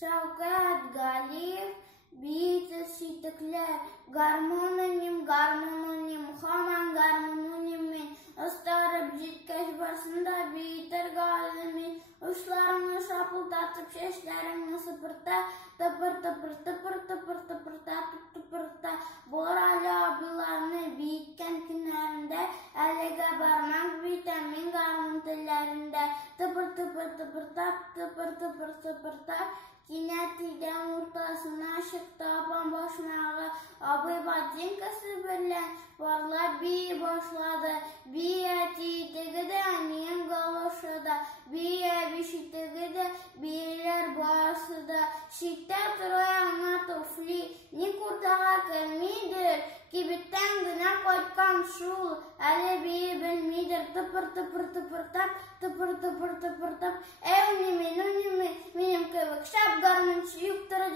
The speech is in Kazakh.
Шавкат Галиев бийте шитеклер, гармононим, хаман гармононим мен, ыстарып жеткеш барсында бейтер галиmin, учларыңны шапылдатып, шешлеріңні сыпырта, тыпырта, боралы абыларны бейткен күнәрінде, әлеге бармақ бейтен мен гармон тіллерінде, тыпырта, Кинәт идән уртасына шықты апам башмағы, абый ботинкасы белән барлап бии башлады. Бия титеге дә, әнием галошы да, бия бишитеге дә, бияләр басы да. Шиттә тора аңа туфли, ни куртага кермидер, кибеттән генә кайткан шул, әле бии белмидер. Тыпыртап, әй унимен, минем кебек шап гармунчы юктыр